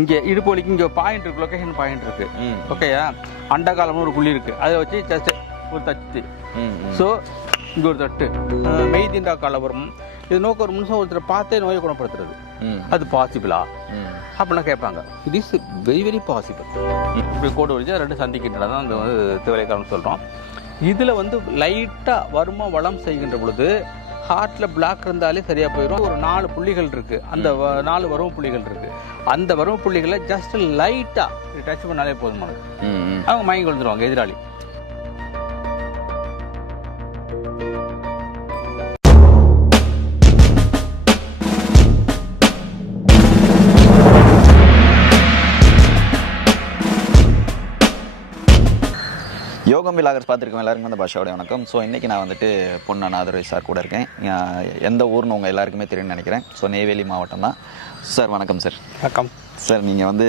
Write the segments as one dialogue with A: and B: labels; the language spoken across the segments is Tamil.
A: இங்கே இடுப்பு வலிக்கு இங்கே பாயிண்ட் இருக்கு லொக்கேஷன் பாயிண்ட் இருக்கு.
B: ம்.
A: ஓகேயா அண்டகாலம்னு ஒரு புள்ளி இருக்கு. அதை வச்சு ஜஸ்ட் ஒரு
B: ம்.
A: ஸோ இங்கே ஒரு தட்டு. மெய்திண்டா காலவரம் இது நோக்க ஒரு நிமிஷம் ஒருத்தர் பார்த்தே நோயை குணப்படுத்துறது. அது பாசிபிளா அப்படின்னா கேட்பாங்க. It is very very possible இப்படி கோடு வழிச்சா ரெண்டு சந்திக்கின்றன. தான் அந்த வந்து திவலைக்காலம் சொல்கிறோம் இதில் வந்து லைட்டாக வரும வளம் செய்கின்ற பொழுது ஹார்ட்டில் பிளாக் இருந்தாலே சரியாக போயிடும் ஒரு நாலு புள்ளிகள் இருக்குது அந்த நாலு வரும புள்ளிகள் இருக்குது அந்த வரும புள்ளிகளை ஜஸ்ட் லைட்டாக டச் பண்ணாலே போதுமானது. அவங்க மயங்கி விழுந்துருவாங்க எதிராளி.
B: யோகம் விலாகர்ஸ் பார்த்துருக்கோம். எல்லாருக்கும் வந்து பாஷாவோட வணக்கம். ஸோ இன்றைக்கி நான் வந்துட்டு பொண்ணு நாதரை சார் கூட இருக்கேன். எந்த ஊர்னு உங்கள் எல்லாருக்குமே தெரியும்னு நினைக்கிறேன். ஸோ நெய்வேலி மாவட்டம் தான். சார் வணக்கம் சார்
A: வணக்கம்.
B: சார் நீங்கள் வந்து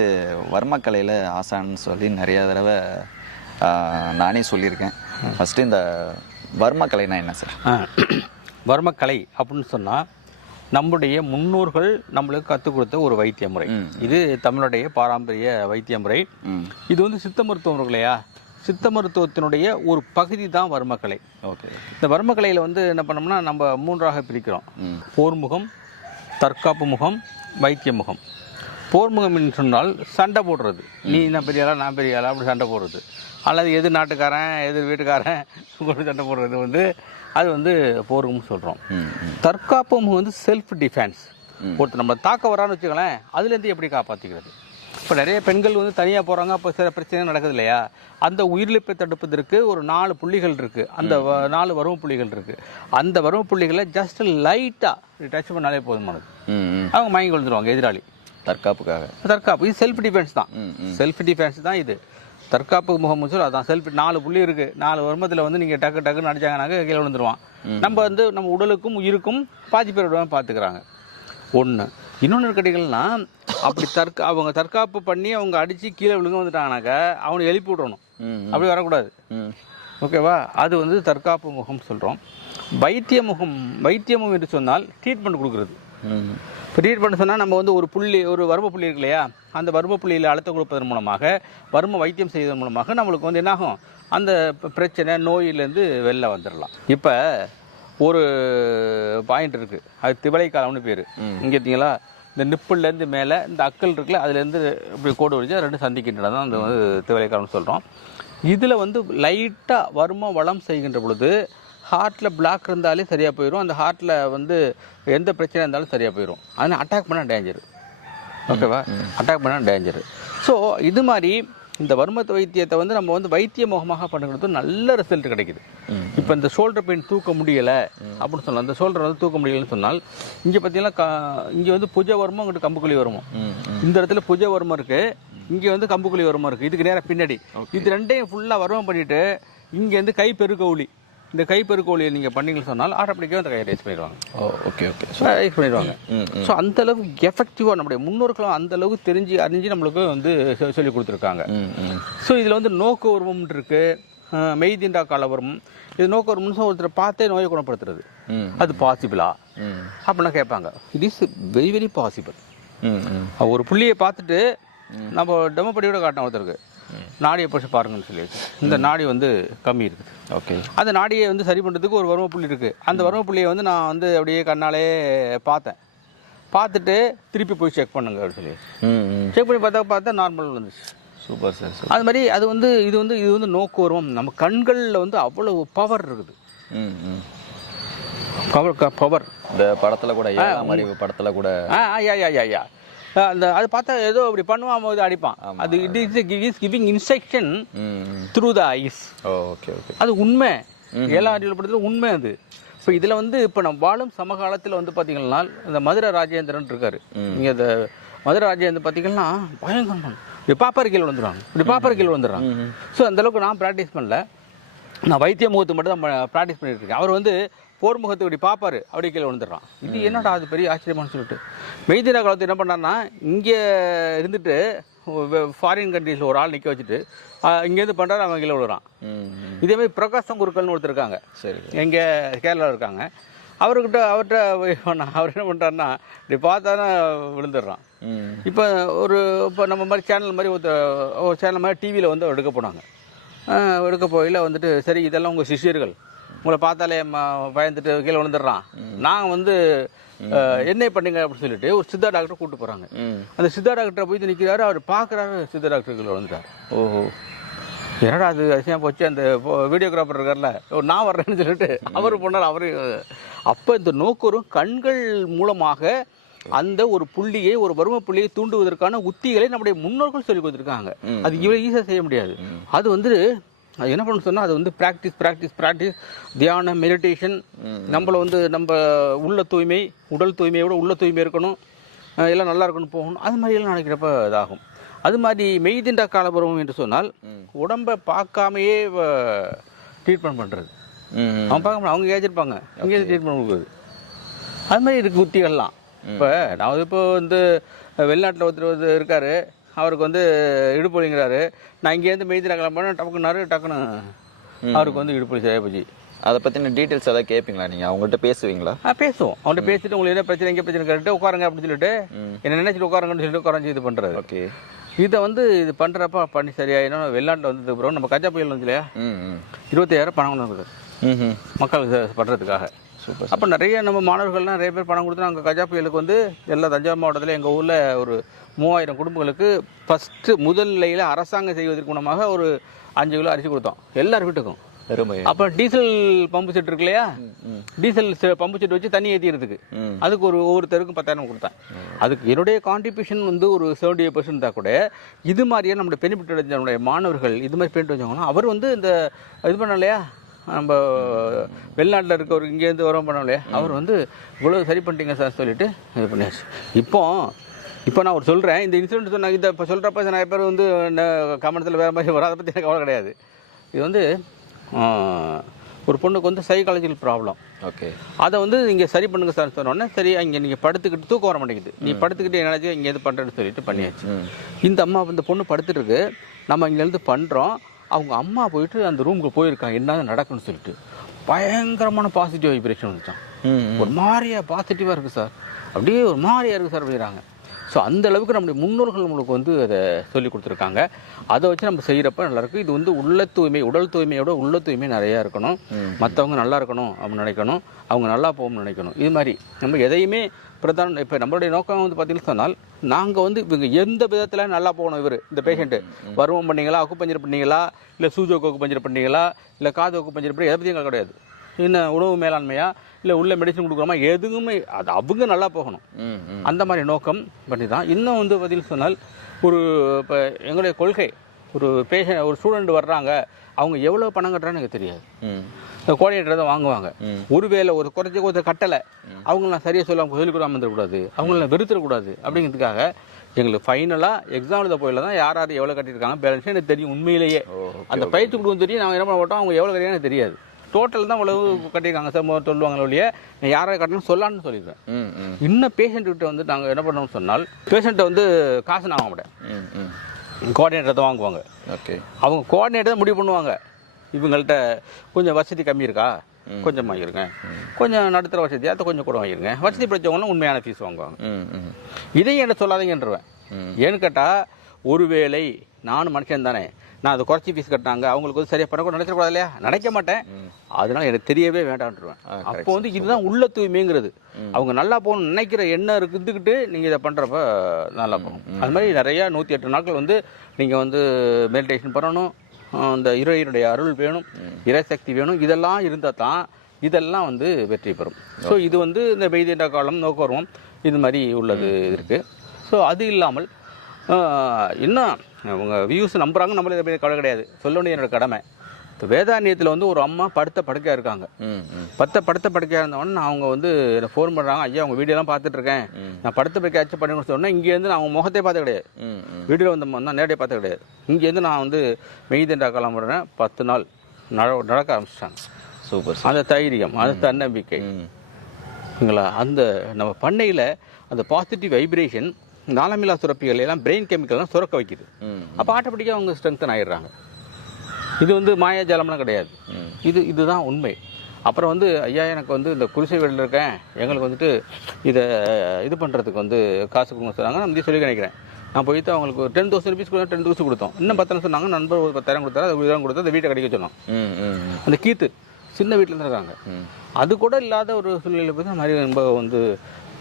B: வர்மக்கலையில் ஆசான்னு சொல்லி நிறைய தடவை நானே சொல்லியிருக்கேன். ஃபஸ்ட்டு இந்த வர்மக்கலைனா என்ன சார்
A: வர்மக்கலை அப்படின்னு சொன்னால் நம்முடைய முன்னோர்கள் நம்மளுக்கு கற்றுக் கொடுத்த ஒரு வைத்திய முறை. இது தமிழுடைய பாரம்பரிய வைத்திய முறை இது வந்து சித்த மருத்துவம் இல்லையா? சித்த மருத்துவத்தினுடைய ஒரு பகுதி தான் வர்மக்கலை.
B: ஓகே.
A: இந்த வர்மக்கலையில் வந்து என்ன பண்ணோம்னா நம்ம மூன்றாக பிரிக்கிறோம்.
B: ம்.
A: போர் முகம் தற்காப்பு முகம் வைத்திய முகம். போர் முகம் என்று சொன்னால் சண்டை போடுறது. நீ நான் பெரிய ஆளா நான் பெரிய ஆளா அப்படி சண்டை போடுறது. அல்லது எது நாட்டுக்காரன் எது வீட்டுக்காரன் கூட சண்டை போடுறது வந்து அது வந்து போர்முகம் சொல்கிறோம் தற்காப்பு முகம் வந்து செல்ஃப் டிஃபென்ஸ் ஒருத்தர் நம்ம தாக்க வரான்னு வச்சுக்கோங்களேன் அதுலேருந்து எப்படி காப்பாற்றிக்கிறது இப்போ நிறைய பெண்கள் வந்து தனியாக போகிறாங்க அப்போ சில பிரச்சனை நடக்குது இல்லையா அந்த உயிரிழப்பை தடுப்பதற்கு ஒரு நாலு புள்ளிகள் இருக்குது அந்த நாலு வரும புள்ளிகள் இருக்குது அந்த வரும புள்ளிகளை ஜஸ்ட் லைட்டாக டச் பண்ணாலே போதுமானது அவங்க மயங்கி விழுந்துருவாங்க எதிராளி.
B: தற்காப்புக்காக.
A: தற்காப்பு. இது செல்ஃப் டிஃபென்ஸ் தான். செல்ஃப் டிஃபென்ஸ் தான் இது. தற்காப்பு முகம் சொல்லி அதான். செல்ஃப் நாலு புள்ளி இருக்குது நாலு வருமத்தில் வந்து நீங்கள் டக்கு டக்குன்னு அடிச்சாங்கனாக்க கீழே விழுந்துருவான். நம்ம வந்து நம்ம உடலுக்கும் உயிருக்கும் பாதிப்பு பார்த்துக்கிறாங்க ஒன்று இன்னொன்று கேட்டீங்கன்னா அப்படி தற்கா அவங்க தற்காப்பு பண்ணி அவங்க அடித்து கீழே விழுங்க வந்துட்டாங்கனாக்கா அவனை எழுப்பி விடணும். அப்படி வரக்கூடாது. ஓகேவா? அது வந்து தற்காப்பு முகம் சொல்கிறோம் வைத்திய முகம் வைத்திய முகம் என்று சொன்னால் ட்ரீட்மெண்ட் கொடுக்குறது. இப்போ ட்ரீட்மெண்ட் சொன்னால் நம்ம வந்து ஒரு புள்ளி ஒரு வர்ம புள்ளி இருக்கு இல்லையா? அந்த வர்ம புள்ளியில் அழுத்தம் கொடுப்பதன் மூலமாக வர்ம வைத்தியம் செய்வதன் மூலமாக நம்மளுக்கு வந்து என்னாகும்? அந்த பிரச்சனை நோயிலேருந்து வெளில வந்துடலாம் இப்போ ஒரு பாயிண்ட் இருக்குது அது திவலை காலம்னு பேர். இங்கே பார்த்தீங்களா இந்த நிப்பிள்லேருந்து மேலே இந்த அக்கல் இருக்குல்ல அதுலேருந்து இப்படி கோடு வழிச்சா ரெண்டு சந்திக்கின்றன. தான் அந்த வந்து திவலை காலம்னு சொல்கிறோம் இதில் வந்து லைட்டாக வர்ம வளம் செய்கின்ற பொழுது ஹார்ட்டில் பிளாக் இருந்தாலே சரியாக போயிடும் அந்த ஹார்ட்டில் வந்து எந்த பிரச்சனை இருந்தாலும் சரியாக போயிடும் அதனால் அட்டாக் பண்ணால் டேஞ்சர் ஓகேவா அட்டாக் பண்ணால் டேஞ்சர் ஸோ இது மாதிரி இந்த வர்மத்து வைத்தியத்தை வந்து நம்ம வந்து வைத்திய முகமாக பண்ணுறது நல்ல ரிசல்ட் கிடைக்குது. இப்போ இந்த ஷோல்டர் பெயின் தூக்க முடியலை அப்படின்னு சொன்னால் அந்த ஷோல்டர் வந்து தூக்க முடியலைன்னு சொன்னால் இங்கே பார்த்தீங்கன்னா க இங்கே வந்து புஜ வருமோ அங்கிட்டு கம்புக்குழி வருமோ
B: ம் ம்.
A: இந்த இடத்துல புஜ வருமம் இருக்கு இங்கே வந்து கம்புக்குழி வருமம் இருக்கு. இதுக்கு நேரா பின்னாடி. இது ரெண்டையும் ஃபுல்லாக வருமம் பண்ணிட்டு இங்கே வந்து கை பெருக்கவுளி. இந்த கை பெருக்கவுளியை நீங்கள் பண்ணீங்கன்னு சொன்னால் ஆட்டோமேட்டிக்காக அந்த கையை ரேஸ் பண்ணிடுவாங்க.
B: ஓ ஓகே ஓகே
A: ரேஸ் பண்ணிடுவாங்க. ஸோ அந்த அளவுக்கு எஃபெக்டிவாக நம்முடைய முன்னோர்களும் அந்த அளவுக்கு தெரிஞ்சு அறிஞ்சு நம்மளுக்கு வந்து சொல்லி கொடுத்துருக்காங்க. ஸோ இதில் வந்து நோக்கு உருவம் இருக்கு. அஹ் மெய்திண்டா காலவரம். இது நோக்கு உருவம்னு ஒருத்தர் பார்த்தே நோயை குணப்படுத்துறது. அது பாசிபிளா அப்படின்னா கேட்பாங்க. It is very very possible ஒரு புள்ளியை பார்த்துட்டு நம்ம டெமோ பண்ணி விட காட்டணும் ஒருத்தருக்கு. நாடியை பிடிச்சி பாருங்கன்னு சொல்லி இந்த நாடி வந்து கம்மி இருக்குது.
B: ஓகே.
A: அந்த நாடியை வந்து சரி பண்ணுறதுக்கு ஒரு வரும புள்ளி இருக்குது அந்த வரும புள்ளியை வந்து நான் வந்து அப்படியே கண்ணாலே பார்த்தேன். பார்த்துட்டு திருப்பி போய் செக் பண்ணுங்க அப்படின்னு சொல்லி. செக் பண்ணி பார்த்தா பார்த்தா நார்மல் வந்துச்சு.
B: சூப்பர் சார்
A: அது மாதிரி அது வந்து இது வந்து இது வந்து நோக்கு உருவம். நம்ம கண்களில் வந்து அவ்வளவு பவர் இருக்குது. பவர் பவர்
B: இந்த படத்தில் கூட படத்தில் கூட
A: ஆ யா யா யா. அந்த அது பார்த்தா ஏதோ அப்படி பண்ணுவான் போது அடிப்பான். அது it is is giving instruction through the eyes
B: okay okay.
A: அது உண்மை. ஏழாம் அறிவியல் படத்தில் உண்மை அது. இப்போ இதில் வந்து இப்போ நம்ம வாழும் சமகாலத்தில் வந்து பார்த்தீங்கன்னா இந்த மதுரை ராஜேந்திரன் இருக்காரு. நீங்கள் இந்த மதுரை ராஜேந்திரன் பார்த்தீங்கன்னா பயங்கரமான. இப்படி பாப்பாரு கீழே வந்துடுவாங்க இப்படி பாப்பாரு கீழே வந்துடுறாங்க ஸோ அந்த அளவுக்கு நான் ப்ராக்டிஸ் பண்ணல. நான் வைத்திய முகத்து மட்டும் தான் ப்ராக்டிஸ் பண்ணிட்டு இருக்கேன். அவர் வந்து போர் முகத்தை இப்படி பார்ப்பாரு. அப்படியே கீழே விழுந்துடுறான். இது என்னடா அது பெரிய ஆச்சரியமானு சொல்லிட்டு. மெய்தின காலத்து என்ன பண்ணான்னா இங்கே இருந்துட்டு ஃபாரின் கண்ட்ரீஸில் ஒரு ஆள் நிற்க வச்சுட்டு இங்கேருந்து பண்ணுறாரு அவன் கீழே விழுறான்.
B: ம். ம்
A: இதே மாதிரி பிரகாசம் குருக்கள்னு ஒருத்தர் இருக்காங்க.
B: சரி
A: எங்கே கேரளாவில் இருக்காங்க. அவர்கிட்ட அவர்கிட்ட அவர் என்ன பண்ணுறாருன்னா இப்படி பார்த்தானா விழுந்துடுறான். இப்போ ஒரு இப்போ நம்ம மாதிரி சேனல் மாதிரி ஒரு ஒரு சேனல் மாதிரி டிவியில் வந்து எடுக்க போனாங்க. எடுக்க போயில வந்துட்டு சரி இதெல்லாம் உங்கள் சிஷ்யர்கள். உங்களை பார்த்தாலே பயந்துட்டு கீழே விழுந்துடுறான். நான் வந்து என்ன பண்ணுங்க அப்படின்னு சொல்லிட்டு ஒரு சித்தா டாக்டர் கூப்பிட்டு போகிறாங்க அந்த சித்தா டாக்டரை போய் நிற்கிறாரு அவர் பார்க்குறாரு சித்தா டாக்டர் கீழே விழுந்துட்டார்.
B: ஓஹோ.
A: என்னடா அது அதிசயம் போச்சு அந்த வீடியோகிராஃபர் இருக்கார்ல நான் வர்றேன்னு சொல்லிட்டு அவர் போனார் அவரு அப்போ இந்த நோக்கரும் கண்கள் மூலமாக அந்த ஒரு புள்ளியை ஒரு பரும புள்ளியை தூண்டுவதற்கான உத்திகளை நம்முடைய முன்னோர்கள் சொல்லி கொடுத்துருக்காங்க. அது இவ்வளோ ஈஸியாக செய்ய முடியாது. அது வந்து என்ன பண்ண சொன்னால் அது வந்து ப்ராக்டிஸ் ப்ராக்டிஸ் ப்ராக்டிஸ் தியானம் மெடிடேஷன் நம்மள வந்து நம்ம உள்ள தூய்மை உடல் தூய்மையோட உள்ள தூய்மை இருக்கணும். எல்லாம் நல்லா இருக்கணும் போகணும். அது மாதிரி எல்லாம் நினைக்கிறப்ப இதாகும். அது மாதிரி மெய்திண்ட காலபருவம் என்று சொன்னால் உடம்பை பார்க்காமையே ட்ரீட்மெண்ட் பண்ணுறது அவன் பார்க்க. அவங்க ஏஜிருப்பாங்க இங்கே ட்ரீட்மெண்ட் கொடுக்குறது. அது மாதிரி இருக்கு உத்திகள்லாம். இப்போ நான் இப்போ வந்து வெளிநாட்டில் ஒருத்தர் வந்து இருக்காரு. அவருக்கு வந்து இடுப்பு வலிங்கிறாரு நான் இங்கேருந்து மெய்தின கிளம்புனா டக்குனாரு டக்குன்னு அவருக்கு வந்து இடுப்பு வலி சரியா போச்சு.
B: அதை பற்றின டீட்டெயில்ஸ் எதாவது கேட்பீங்களா நீங்கள் அவங்கள்ட்ட பேசுவீங்களா?
A: ஆ பேசுவோம். அவன்கிட்ட பேசிட்டு உங்களுக்கு என்ன பிரச்சனை எங்கே பிரச்சனை கேட்டு உட்காருங்க அப்படின்னு சொல்லிட்டு. என்ன நினைச்சிட்டு உட்காருங்கன்னு சொல்லிட்டு உட்காரஞ்சு இது பண்ணுறது
B: ஓகே.
A: இதை வந்து இது பண்ணுறப்ப பண்ணி சரியாயிடும். வெளிநாட்டில் வந்ததுக்கு அப்புறம் நம்ம கஜா புயல் வந்து இல்லையா? இருபத்தாயிரம் பணம் கொண்டு மக்களுக்கு பண்ணுறதுக்காக
B: சூப்பர்
A: அப்போ நிறைய நம்ம மாணவர்கள்லாம் நிறைய பேர் பணம் கொடுத்து நாங்கள் கஜா புயலுக்கு வந்து எல்லா தஞ்சாவூர் மாவட்டத்தில் எங்கள் ஊரில் ஒரு மூவாயிரம் குடும்பங்களுக்கு ஃபஸ்ட்டு முதல் நிலையில் அரசாங்கம் செய்வதற்கு குணமாக ஒரு அஞ்சு கிலோ அரிசி கொடுத்தோம். எல்லார் வீட்டுக்கும். அப்போ டீசல் பம்பு செட் இருக்கு இல்லையா? டீசல் பம்பு செட் வச்சு தண்ணி ஏற்றிக்கிறதுக்கு
B: ம்.
A: அதுக்கு ஒரு ஒவ்வொருத்தருக்கும் பத்தாயிரம் கொடுத்தேன். அதுக்கு என்னுடைய கான்ட்ரிபியூஷன் வந்து ஒரு செவன்டி பர்சன்ட் தான் கூட. இது மாதிரியே நம்முடைய பெனிஃபிட் அடைஞ்ச மாணவர்கள் இது மாதிரி பெனிஃபிட் வச்சவங்கன்னா அவர் வந்து இந்த இது பண்ண இல்லையா நம்ம வெளிநாட்டில் இருக்கவர் இங்கேருந்து வரோம் பண்ணோம் இல்லையா அவர் வந்து இவ்வளோ சரி பண்ணிட்டீங்க சார் சொல்லிட்டு இது பண்ணியாச்சு. இப்போ இப்போ நான் ஒரு சொல்கிறேன் இந்த இன்சிடென்ட் சொன்ன இதை இப்போ சொல்கிறப்ப நிறைய பேர் வந்து கமெண்ட்ஸில் வேறு மாதிரி வரும் அதை பற்றி எனக்கு கவலை கிடையாது. இது வந்து ஒரு பொண்ணுக்கு வந்து சைக்காலஜிக்கல் ப்ராப்ளம்
B: ஓகே
A: அதை வந்து இங்கே சரி பண்ணுங்க சார் சொன்னோடனே சரி இங்கே நீங்கள் படுத்துக்கிட்டு தூக்கம் வர மாட்டேங்குது. நீ படுத்துக்கிட்டு என்னாச்சு இங்கே இது பண்ணுறேன்னு சொல்லிட்டு பண்ணியாச்சு. இந்த அம்மா இந்த பொண்ணு படுத்துட்டு இருக்கு. நம்ம இங்கேருந்து பண்ணுறோம் அவங்க அம்மா போயிட்டு அந்த ரூமுக்கு போயிருக்காங்க. என்ன நடக்குன்னு சொல்லிட்டு. பயங்கரமான பாசிட்டிவ் வைப்ரேஷன் வந்துச்சான் ஒரு மாதிரியா பாசிட்டிவாக இருக்குது சார். அப்படியே ஒரு மாதிரியா இருக்குது சார் அப்படிங்கிறாங்க. ஸோ அந்த அளவுக்கு நம்முடைய முன்னோர்கள் நம்மளுக்கு வந்து அதை சொல்லி கொடுத்துருக்காங்க. அதை வச்சு நம்ம செய்கிறப்ப நல்லாயிருக்கும் இது வந்து உள்ள தூய்மை உடல் தூய்மையோட உள்ள தூய்மை நிறையா இருக்கணும். மற்றவங்க நல்லா இருக்கணும் அப்படின்னு நினைக்கணும். அவங்க நல்லா போகணும்னு நினைக்கணும். இது மாதிரி நம்ம எதையுமே பிரதான இப்போ நம்மளுடைய நோக்கம் வந்து பார்த்தீங்கன்னு சொன்னால் நாங்கள் வந்து இவங்க எந்த விதத்தில் நல்லா போகணும் இவர் இந்த பேஷண்ட்டு வருவம் பண்ணீங்களா அக்குப்பஞ்சர் பண்ணீங்களா இல்லை சூஜோக்கு அக்குப்பஞ்சர் பண்ணீங்களா இல்லை காது அக்குப்பஞ்சர் பண்ணி எதை பற்றி எங்களுக்கு கிடையாது. என்ன உணவு மேலாண்மையா இல்லை உள்ள மெடிசன் கொடுக்குறோமா எதுவுமே அது அவங்க நல்லா போகணும். அந்த மாதிரி நோக்கம் பண்ணி தான். இன்னும் வந்து பதில் சொன்னால் ஒரு இப்போ எங்களுடைய கொள்கை ஒரு பேஷண்ட் ஒரு ஸ்டூடெண்ட் வர்றாங்க அவங்க எவ்வளோ பணம் கட்டுறான்னு எனக்கு தெரியாது. இந்த கோஆர்டினேட்டர் தான் வாங்குவாங்க. ஒருவேளை ஒரு குறைஞ்ச கொஞ்சம் கட்டலை அவங்களாம் சரியாக சொல்ல அவங்க சொல்லிக் கொடுக்காம இருந்துடக்கூடாது. அவங்கள வெறுத்துடக்கூடாது. அப்படிங்கிறதுக்காக எங்களுக்கு ஃபைனலாக எக்ஸாம் எழுத போயில தான் யார் யார் எவ்வளோ கட்டியிருக்காங்க பேலன்ஸ் எனக்கு தெரியும் உண்மையிலேயே. அந்த பயிற்சி கொடுக்கும் தெரியும் நாங்கள் என்ன பண்ண மாட்டோம் அவங்க எவ்வளோ எனக்கு தெரியாது. டோட்டல் தான் இவ்வளவு கட்டியிருக்காங்க சார் சொல்லுவாங்க ஒழிய நான் யாரை கட்டணும் சொல்லான்னு சொல்லிடுவேன்
B: ம்
A: இன்னும் பேஷண்ட் கிட்ட வந்து நாங்கள் என்ன பண்ணோம்னு சொன்னால் பேஷண்ட்டை வந்து காசு நான் வாங்க மாட்டேன். கோஆர்டினேட்டர் தான் வாங்குவாங்க.
B: ஓகே.
A: அவங்க கோஆர்டினேட்டர் தான் முடிவு பண்ணுவாங்க. இவங்கள்ட்ட கொஞ்சம் வசதி கம்மி இருக்கா? கொஞ்சம் வாங்கிருங்க. கொஞ்சம் நடுத்தர வசதியாக அதை கொஞ்சம் கூட வாங்கிருங்க. வசதி படித்தவங்களும் உண்மையான ஃபீஸ் வாங்குவாங்க. இதையும் என்ன சொல்லாதீங்கன்றவேன். ஏன்னு கேட்டால் ஒருவேளை நானும் மனுஷன் தானே. நான் அதை குறைச்சி ஃபீஸ் கட்டினாங்க அவங்களுக்கு வந்து சரியாக பண்ணக்கூட நினைச்சிடக்கூடாது இல்லையா? நினைக்க மாட்டேன். அதனால எனக்கு தெரியவே வேண்டாம்ன்றவேன்
B: ஆ,
A: அப்போ வந்து இதுதான் உள்ள தூய்மைங்கிறது. அவங்க நல்லா போகணும்னு நினைக்கிற எண்ணம் இருந்துக்கிட்டு நீங்கள் இதை பண்ணுறப்ப நல்லா போகும் அது மாதிரி நிறையா நூற்றி எட்டு நாட்கள் வந்து நீங்கள் வந்து மெடிடேஷன் பண்ணணும். அந்த இறைவனுடைய அருள் வேணும் இறைசக்தி வேணும் இதெல்லாம் இருந்தால் தான் இதெல்லாம் வந்து வெற்றி பெறும். ஸோ இது வந்து இந்த வெய்தீண்ட காலம் நோக்கருவம் இது மாதிரி உள்ளது இருக்குது ஸோ அது இல்லாமல் இன்னும் அவங்க வியூஸ் நம்புறாங்க நம்மளே இதை பற்றி கவலை கிடையாது. சொல்ல வேண்டியது என்னோட கடமை. இப்போ வேதாரண்யத்தில் வந்து ஒரு அம்மா படுத்த படுக்கையாக இருக்காங்க. பத்த படுத்த படுக்கையாக இருந்தவொடனே அவங்க வந்து ஃபோன் பண்ணுறாங்க ஐயா உங்கள் வீடியோலாம் பார்த்துட்டு இருக்கேன். நான் படுத்த படுக்கை ஆச்சு பண்ணி சொன்னேன் இங்கேருந்து நான் அவங்க முகத்தை பார்த்த கிடையாது. வீடியோவில் வந்து நான் நேரடியாக பார்த்த கிடையாது. இங்கேருந்து நான் வந்து மெய்தண்டா கிளம்புறேன் பத்து நாள் நட நடக்க ஆரம்பிச்சிட்டாங்க.
B: சூப்பர்
A: அந்த தைரியம் அந்த தன்னம்பிக்கை.
B: ம்.
A: சரிங்களா அந்த நம்ம பண்ணையில் அந்த பாசிட்டிவ் வைப்ரேஷன் நாளமில்லா சுரப்பிகள் எல்லாம் பிரெயின் கெமிக்கல்லாம் சுரக்க வைக்குது. அப்போ ஆட்டோமேட்டிக்காக அவங்க ஸ்ட்ரென்தன் ஆயிடுறாங்க. இது வந்து மாயாஜாலம்லாம் கிடையாது. இது இதுதான் உண்மை. அப்புறம் வந்து ஐயா எனக்கு வந்து இந்த குடிசை வீட்டில் இருக்கேன். எங்களுக்கு வந்துட்டு இதை இது பண்ணுறதுக்கு வந்து காசு கொடுங்க சொன்னாங்க. நான் சொல்லி நினைக்கிறேன். நான் போயிட்டு அவங்களுக்கு ஒரு டென் தௌசண்ட் ருபீஸ் கொடுத்தா டென் தௌசண்ட் கொடுத்தோம். இன்னும் பத்தாயிரம் சொன்னாங்க. நண்பர் ஒரு பத்தாயிரம் கொடுத்தாரு. அது இருபதாயிரம் கொடுத்தா அந்த வீட்டை கடிக்க சொன்னோம். அந்த கீத்து சின்ன வீட்டில் இருக்காங்க. அது கூட இல்லாத ஒரு சூழ்நிலை போய் மாதிரி நம்ம வந்து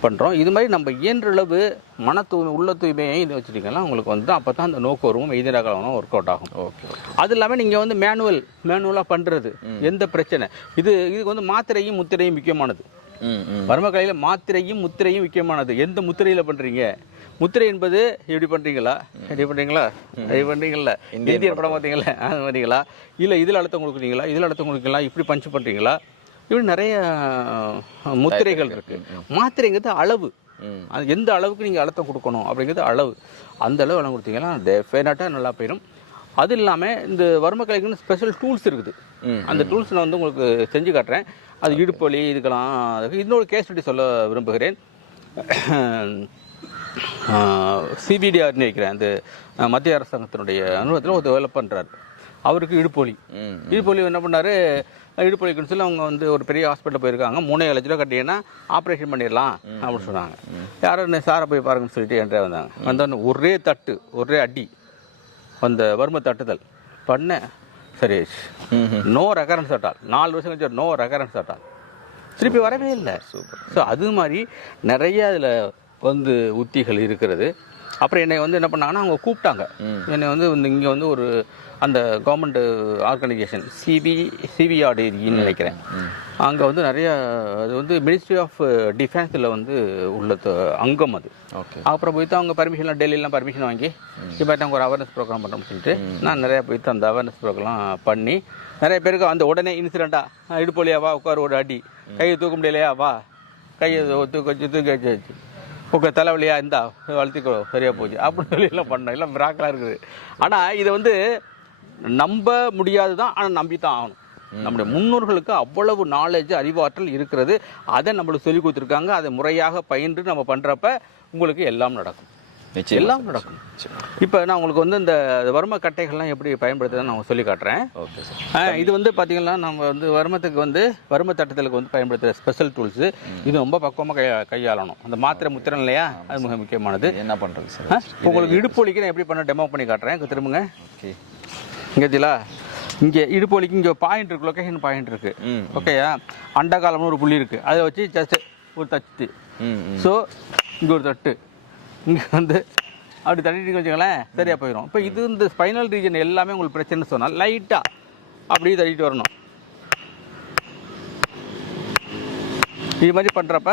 A: பண்ணுறோம் இது மாதிரி நம்ம இயன்ற அளவு மன தூய்மை உள்ள தூய்மையை இது வச்சுட்டிங்கன்னா உங்களுக்கு வந்து அப்போ தான் அந்த நோக்கு வரும் மெய்திராகலாம் ஒர்க் அவுட் ஆகும்.
B: ஓகே
A: அது இல்லாமல் நீங்கள் வந்து மேனுவல் மேனுவலாக பண்ணுறது எந்த பிரச்சனை? இது இதுக்கு வந்து மாத்திரையும் முத்திரையும் முக்கியமானது.
B: ம் ம்.
A: வர்மக்கலையில் மாத்திரையும் முத்திரையும் முக்கியமானது. எந்த முத்திரையில் பண்ணுறீங்க முத்திரை என்பது இப்படி பண்ணுறீங்களா இப்படி பண்ணுறீங்களா இப்படி பண்ணுறீங்களா இந்தியன் படம் பார்த்தீங்களா அது பண்ணுறீங்களா இல்லை இதில் அழுத்தம் கொடுக்குறீங்களா? இதில் அழுத்தம் கொடுக்குறீங்களா? இப்படி பஞ்ச் பண்ணுறீங்களா இப்படி நிறைய முத்திரைகள் இருக்குது மாத்திரைங்கிறது அளவு. அது எந்த அளவுக்கு நீங்கள் அழுத்தம் கொடுக்கணும் அப்படிங்கிறது அளவு. அந்த அளவு அளவு கொடுத்தீங்கன்னா டெஃபினட்டாக நல்லா போயிடும். அது இல்லாமல் இந்த வர்மக்கலைக்குன்னு ஸ்பெஷல் டூல்ஸ் இருக்குது. அந்த டூல்ஸ் நான் வந்து உங்களுக்கு செஞ்சு காட்டுறேன். அது இடுப்பொலி இதுக்கெல்லாம் அதுக்கு இன்னொரு கேஸ் ஸ்டடி சொல்ல விரும்புகிறேன். சிபிடிஆர்னு வைக்கிறேன் அந்த மத்திய அரசாங்கத்தினுடைய அனுபவத்தில் ஒரு டெவலப் பண்ணுறாரு அவருக்கு இடுப்பொலி. இடுப்பொலி என்ன பண்ணாரு? இடுப்பொலிக்குன்னு சொல்லி அவங்க வந்து ஒரு பெரிய ஹாஸ்பிட்டல் போயிருக்காங்க. மூணே லட்ச ரூபா கட்டிங்கன்னா ஆப்ரேஷன் பண்ணிடலாம் அப்படின்னு சொன்னாங்க. யாரும் சாரை போய் பாருங்கன்னு சொல்லிட்டு என்கிட்ட வந்தாங்க. வந்தோடனே ஒரே தட்டு ஒரே அடி அந்த வறுமை தட்டுதல். பண்ண சரி நோ ரெக்கரன்ஸ் ஆட்டால் நாலு வருஷம் கழிச்சு நோ ரெக்கரன்ஸ் ஆட்டால் திருப்பி வரவே இல்லை. சூப்பர். ஸோ அது மாதிரி நிறைய அதில் வந்து உத்திகள் இருக்கிறது. அப்புறம் என்னை வந்து என்ன பண்ணாங்கன்னா அவங்க கூப்பிட்டாங்க. என்னை வந்து இங்கே வந்து ஒரு அந்த கவர்மெண்ட் ஆர்கனைசேஷன் சிபி சிபிஆர்டின்னு நினைக்கிறேன். அங்கே வந்து நிறைய அது வந்து மினிஸ்ட்ரி ஆஃப் டிஃபென்ஸில் வந்து உள்ள த- அங்கம் அது.
B: ஓகே.
A: அப்புறம் போயிட்டு அவங்க பர்மிஷன்லாம் டெல்லிலாம் பர்மிஷன் வாங்கி இப்போ அவங்க ஒரு அவேர்னஸ் ப்ரோக்ராம் பண்ணுறோம்னு சொல்லிட்டு நான் நிறையா போயிட்டு அந்த அவேர்னஸ் ப்ரோக்ராம் பண்ணி நிறைய பேருக்கு அந்த உடனே இன்சிடெண்ட்டாக இடுப்பொலியா வா உட்கார் ஒரு அடி. கையை தூக்க முடியலையா? வா. கையை தூக்க வச்சு தூக்கி. வச்சு வச்சு உங்க தலைவலியா இந்தா வளர்த்திக்கோ சரியா போச்சு. அப்படின்னு சொல்லி எல்லாம் பண்ணோம் எல்லாம் மிராக்கலாக இருக்குது. ஆனால் இதை வந்து நம்ப முடியாது தான் ஆனால் நம்பி தான் ஆகணும் நம்முடைய முன்னோர்களுக்கு அவ்வளவு நாலேஜ் அறிவாற்றல் இருக்கிறது. அதை நம்மளுக்கு சொல்லி கொடுத்துருக்காங்க. அதை முறையாக பயின்று நம்ம பண்ணுறப்ப உங்களுக்கு எல்லாம் நடக்கும். எல்லாம் நடக்கும். இப்போ நான் உங்களுக்கு வந்து இந்த வர்ம கட்டைகள்லாம் எப்படி பயன்படுத்துறதுன்னு நான் சொல்லி காட்டுறேன்.
B: Okay sir.
A: இது வந்து பார்த்தீங்கன்னா நம்ம வந்து வருமத்துக்கு வந்து வரும தட்டுதலுக்கு வந்து பயன்படுத்துகிற ஸ்பெஷல் டூல்ஸு இது ரொம்ப பக்குவமாக கை கையாளணும். அந்த மாத்திரை முத்திரம் இல்லையா? அது மிக முக்கியமானது.
B: என்ன பண்ணுறது
A: ஆ,
B: சார்
A: உங்களுக்கு இடுப்பு வலிக்கு நான் எப்படி பண்ண டெமோ பண்ணி காட்டுறேன். திரும்புங்க.
B: ஓகே.
A: இங்கே தெரியலா இங்கே இடுப்பு வலிக்கு இங்கே பாயிண்ட் இருக்கு லொக்கேஷன் பாயிண்ட் இருக்கு.
B: ம்
A: ஓகேயா அண்டகாலம்னு ஒரு புள்ளி இருக்கு. அதை வச்சு ஜஸ்ட் ஒரு
B: ம்
A: ஸோ இங்கே ஒரு தட்டு. இங்கே வந்து அப்படி தட்டிட்டு வச்சுங்களேன் சரியாக போயிடும் இப்போ இது இந்த ஸ்பைனல் ரீஜன் எல்லாமே உங்களுக்கு பிரச்சனை சொன்னால் லைட்டாக அப்படியே தட்டிட்டு வரணும். இது மாதிரி பண்ணுறப்ப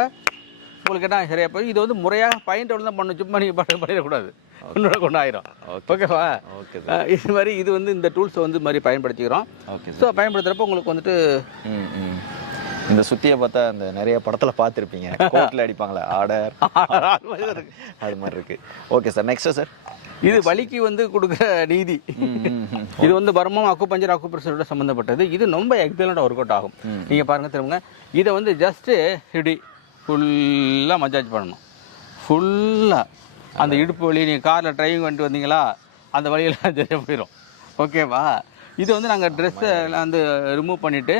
A: உங்களுக்கு என்ன சரியாக போய் இது வந்து முறையாக பாயிண்ட் தான் பண்ணணும் சும்மா நீங்கள் பண்ண பண்ணிடக்கூடாது. இன்னொரு கொண்டு ஆயிரும். ஓகேவா
B: ஓகே
A: இது மாதிரி இது வந்து இந்த டூல்ஸை வந்து மாதிரி பயன்படுத்திக்கிறோம்.
B: ஓகே
A: ஸோ பயன்படுத்துகிறப்ப உங்களுக்கு வந்துட்டு
B: இந்த சுத்தியை பார்த்தா அந்த நிறைய படத்துல பார்த்துருப்பீங்க. கோட்ல அடிப்பாங்களே ஆர்டர் அது மாதிரி இருக்கு. ஓகே சார் நெக்ஸ்ட் சார்
A: இது வலிக்கு வந்து கொடுக்குற நீதி. இது வந்து பர்மம் அக்குபஞ்சர் அக்குப்ரெஷரோட சம்மந்தப்பட்டது இது ரொம்ப எக்ஸலண்டாக ஒர்க் அவுட் ஆகும். நீங்கள் பாருங்க திரும்புங்க. இதை வந்து ஜஸ்ட்டு இப்படி ஃபுல்லாக மசாஜ் பண்ணணும். ஃபுல்லாக அந்த இடுப்பு வலி நீங்கள் காரில் டிரைவிங் பண்ணிட்டு வந்தீங்களா அந்த வழியெல்லாம் போயிடும் ஓகேவா இது வந்து நாங்கள் ட்ரெஸ்ஸை வந்து ரிமூவ் பண்ணிவிட்டு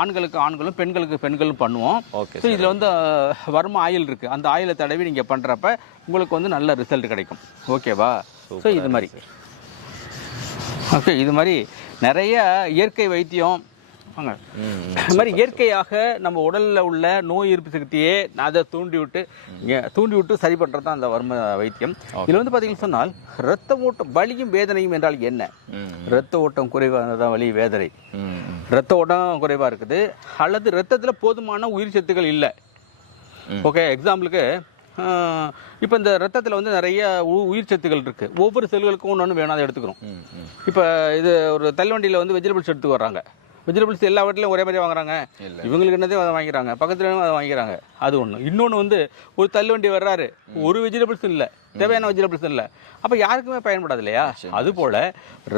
A: ஆண்களுக்கு ஆண்களும் பெண்களுக்கு பெண்களும் பண்ணுவோம்.
B: ஓகே
A: ஸோ இதில் வந்து வர்ம ஆயில் இருக்குது அந்த ஆயிலை தடவி நீங்கள் பண்ணுறப்ப உங்களுக்கு வந்து நல்ல ரிசல்ட் கிடைக்கும். ஓகேவா ஸோ இது மாதிரி. ஓகே இது மாதிரி நிறைய இயற்கை வைத்தியம். இது மாதிரி இயற்கையாக நம்ம உடலில் உள்ள நோய் எதிர்ப்பு சக்தியே அதை தூண்டி விட்டு இங்க தூண்டி விட்டு சரி பண்ணுறது தான் அந்த வர்ம வைத்தியம். இதில் வந்து பார்த்தீங்கன்னு சொன்னால் ரத்த ஓட்டம் வலியும் வேதனையும் என்றால் என்ன? ரத்த ஓட்டம் குறைவானதான் வலி வேதனை. ரத்த ஓட்டம் குறைவாக இருக்குது. அல்லது ரத்தத்தில் போதுமான உயிர் சத்துக்கள் இல்லை. ஓகே எக்ஸாம்பிளுக்கு இப்போ இந்த ரத்தத்தில் வந்து நிறைய உ- உயிர் சத்துக்கள் இருக்குது ஒவ்வொரு செல்களுக்கும் ஒன்று ஒன்று வேணும் அதை எடுத்துக்கிறோம். இப்போ இது ஒரு தள்ளுவண்டியில் வந்து வெஜிடபிள்ஸ் எடுத்து வர்றாங்க. வெஜிடபிள்ஸ் எல்லா வீட்லையும் ஒரே மாதிரி வாங்குறாங்க.
B: இல்ல.
A: இவங்களுக்கு என்னதே அதை வாங்கிக்கிறாங்க. பக்கத்துல அதை வாங்கிக்கிறாங்க. அது ஒன்று இன்னொன்று வந்து ஒரு தள்ளுவண்டி வர்றாரு. ஒரு வெஜிடபிள்ஸ் இல்லை. தேவையான வெஜிடபிள்ஸ் இல்லை. அப்போ யாருக்குமே பயன்படாது இல்லையா அதுபோல்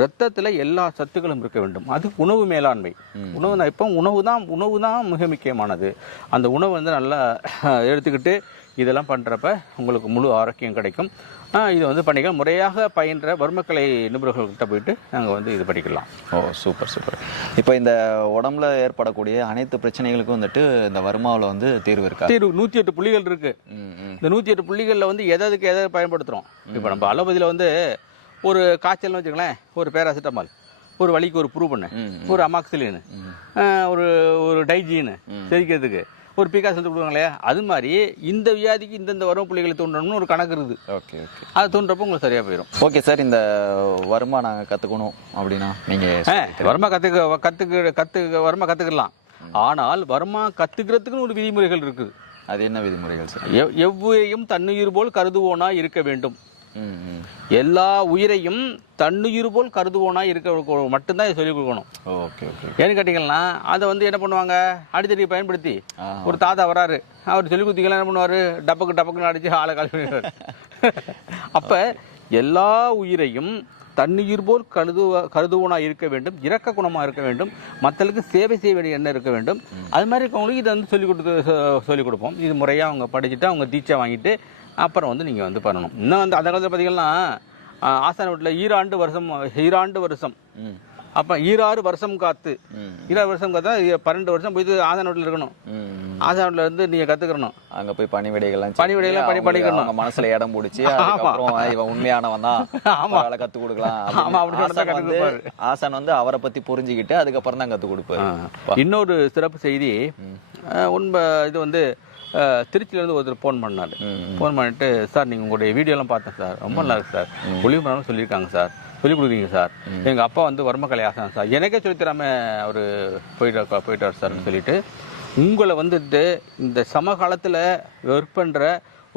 A: ரத்தத்தில் எல்லா சத்துக்களும் இருக்க வேண்டும். அது உணவு மேலாண்மை. உணவு தான். இப்போ உணவு தான் உணவு தான் மிக முக்கியமானது. அந்த உணவு வந்து நல்லா எடுத்துக்கிட்டு இதெல்லாம் பண்ணுறப்ப உங்களுக்கு முழு ஆரோக்கியம் கிடைக்கும். இது வந்து பண்ணிக்கலாம் முறையாக பயின்ற வர்மக்கலை நிபுணர்கள்கிட்ட போயிட்டு நாங்கள் வந்து இது படிக்கலாம்
B: ஓ சூப்பர் சூப்பர். இப்போ இந்த உடம்புல ஏற்படக்கூடிய அனைத்து பிரச்சனைகளுக்கும் வந்துட்டு இந்த வருமாவில் வந்து தீர்வு இருக்கா?
A: நூற்றி எட்டு புள்ளிகள்
B: ம்
A: இந்த நூற்றி எட்டு புள்ளிகளில் வந்து எதுக்கு எதை பயன்படுத்துகிறோம் இப்போ நம்ம அலோபதியில் வந்து ஒரு காய்ச்சல்னு வச்சுங்களேன் ஒரு பேராசிட்டமால் ஒரு வலிக்கு ஒரு ப்ரூவ் பண்ணு
B: ம்,
A: ஒரு அமாக்சிலின் ஒரு ஒரு டைஜீனு செரிக்கிறதுக்கு ஒரு எடுத்து கொடுக்குறாங்க இல்லையா அது மாதிரி இந்த வியாதிக்கு இந்தந்த வரும் புள்ளிகளை தூண்டணும்னு ஒரு கணக்கு இருக்குது.
B: Okay okay.
A: அது தூண்டுறப்போ உங்களுக்கு சரியாக போயிடும்
B: ஓகே சார் இந்த வருமா நாங்கள் கற்றுக்கணும் அப்படின்னா நீங்கள்
A: வர்மா கற்றுக்க கற்றுக்க கற்றுக்க வர்மா கற்றுக்கலாம் ஆனால் வர்மா கற்றுக்கிறதுக்குன்னு ஒரு விதிமுறைகள் இருக்குது.
B: அது என்ன விதிமுறைகள் சார்?
A: எவ் எவ்வுயிரையும் தன்னுயிர் போல் கருதுவோனா இருக்க வேண்டும். எல்லா உயிரையும் தன்னுயிர் போல் கருதுவோனா இருக்க மட்டும்தான் சொல்லிக் கொடுக்கணும்.
B: ஓகே ஓகே
A: ஏன்னு கேட்டிங்கன்னா அதை வந்து என்ன பண்ணுவாங்க? அடித்தடி பயன்படுத்தி. ஒரு தாத்தா வராரு. அவர் சொல்லி கொடுத்தீங்கன்னா என்ன பண்ணுவார்? டப்புக்கு டப்புக்குன்னு அடிச்சு ஆளை காலி பண்ணிடுவாரு. அப்போ எல்லா உயிரையும் தண்ணீர் போல் கருதுவ கருதுவனாக இருக்க வேண்டும் இரக்க குணமாக இருக்க வேண்டும் மக்களுக்கு சேவை செய்ய வேண்டிய எண்ணம் இருக்க வேண்டும் அது மாதிரி இருக்கவங்களுக்கு இதை வந்து சொல்லிக் கொடுத்து சொ- சொல்லிக் கொடுப்போம். இது முறையாக அவங்க படிச்சுட்டு அவங்க தீட்சை வாங்கிட்டு அப்புறம் வந்து நீங்கள் வந்து பண்ணணும். இன்னும் வந்து அந்த காலத்தில் பார்த்தீங்கன்னா ஆசான வீட்டில் ஈராண்டு வருஷம் ஈராண்டு வருஷம். அப்போ ஈராறு வருஷம் காத்து. ஈராறு வருஷம் காத்தா பன்னெண்டு வருஷம் போய் ஆசான வீட்டில் இருக்கணும்.
B: ம்
A: ஆசான வீட்டில் இருந்து நீங்கள் கற்றுக்கணும்
B: அங்க போய் பணிவிடைகள்லாம்
A: பணிவிடைகள்லாம் பணி.
B: அவங்க மனசுல இடம் பிடிச்சி இவன் உண்மையானவன் தான். அவரால் கத்து கொடுக்கலாம்
A: ஆமா, அப்படி சொன்னா தான்
B: ஆசான் வந்து ஆசான் வந்து அவரை பத்தி புரிஞ்சுக்கிட்டு அதுக்கப்புறம் தான் கத்து கொடுப்பாரு.
A: இன்னொரு சிறப்பு செய்தி உண்மை இது வந்து திருச்சியிலேருந்து ஒருத்தர் ஃபோன் பண்ணார். ஃபோன் பண்ணிட்டு சார் நீங்கள் உங்களுடைய வீடியோலாம் பார்த்தேன் சார். ரொம்ப நல்லா இருக்கு சார். ஒளிபரப்பு சொல்லியிருக்காங்க சார். சொல்லிக் கொடுக்குறீங்க சார். எங்கள் அப்பா வந்து வர்மக்கலை ஆசான் சார். எனக்கே சொல்லித் தராம அவர் போயிட்டு போயிட்டார் சார்னு சொல்லிட்டு. உங்களை வந்துட்டு இந்த சமகாலத்தில் ஒர்க் பண்ணுற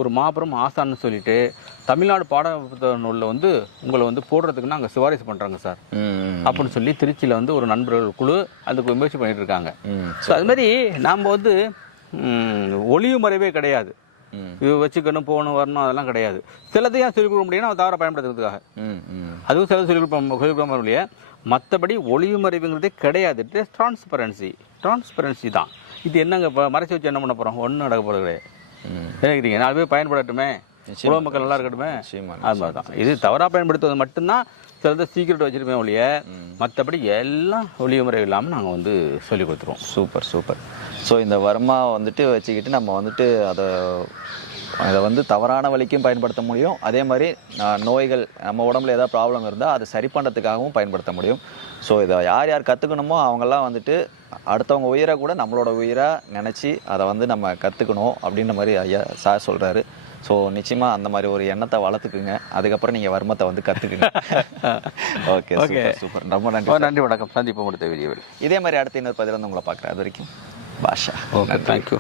A: ஒரு மாபெரும் ஆசான்னு சொல்லிட்டு தமிழ்நாடு பாட நூலில் வந்து உங்களை வந்து போடுறதுக்கு நாங்கள் சிபாரிசு பண்ணுறாங்க சார். அப்படின்னு சொல்லி திருச்சியில் வந்து ஒரு நண்பர்கள் குழு அதுக்கு முயற்சி பண்ணிட்டு இருக்காங்க. ஸோ அது மாதிரி நாம் வந்து ஒளிவு மறைவே கிடையாது. வச்சுக்கணும் போகணும் வரணும் அதெல்லாம் கிடையாது. சிலதையும் சொல்லிக் கொடுக்க முடியும்னா தவற பயன்படுத்துறதுக்காக. அதுவும் சிலது சொல்லிக் கொடுப்போம் சொல்லிக் கொடுக்க முடியல மற்றபடி ஒளிவு மறைவுங்கிறதே கிடையாது. டிரான்ஸ்பரன்சி டிரான்ஸ்பரன்சி தான். இது என்னங்க இப்போ மறைச்சி வச்சு என்ன பண்ண போகிறோம் ஒன்றும் நடக்க போகிறது கிடையாது. நினைக்கிறீங்க நாலு பேர் பயன்படட்டுமே. உலக மக்கள் நல்லா இருக்கட்டுமே? அது மாதிரி தான். இது தவறாக பயன்படுத்துவது மட்டும்தான் சிலதை சீக்கிரட் வச்சிருப்பேன் ஒழிய மற்றபடி எல்லாம் ஒளிவு முறை இல்லாமல் நாங்கள் வந்து சொல்லி கொடுத்துருவோம்.
B: Super super. ஸோ இந்த வர்மா வந்துட்டு வச்சுக்கிட்டு நம்ம வந்துட்டு அதை அதை வந்து தவறான வழிக்கும் பயன்படுத்த முடியும். அதே மாதிரி நோய்கள் நம்ம உடம்புல ஏதாவது ப்ராப்ளம் இருந்தால் அதை சரி பண்ணுறதுக்காகவும் பயன்படுத்த முடியும். ஸோ இதை யார் யார் கற்றுக்கணுமோ அவங்கெல்லாம் வந்துட்டு அடுத்தவங்க உயிரை கூட நம்மளோட உயிராக நினச்சி அதை வந்து நம்ம கற்றுக்கணும் அப்படின்ற மாதிரி ஐயா சார் சொல்கிறாரு ஸோ நிச்சயமாக அந்த மாதிரி ஒரு எண்ணத்தை வளர்த்துக்குங்க. அதுக்கப்புறம் நீங்கள் வர்மத்தை வந்து கற்றுக்குங்க ஓகே சூப்பர் சூப்பர் ரொம்ப நன்றி
A: நன்றி வணக்கம். சந்திப்பு கொடுத்த வீடியோவில்.
B: இதே மாதிரி அடுத்த இன்னொரு பதில் வந்து உங்களை பார்க்குறேன். அது வரைக்கும் பாஷா.
A: Okay thank you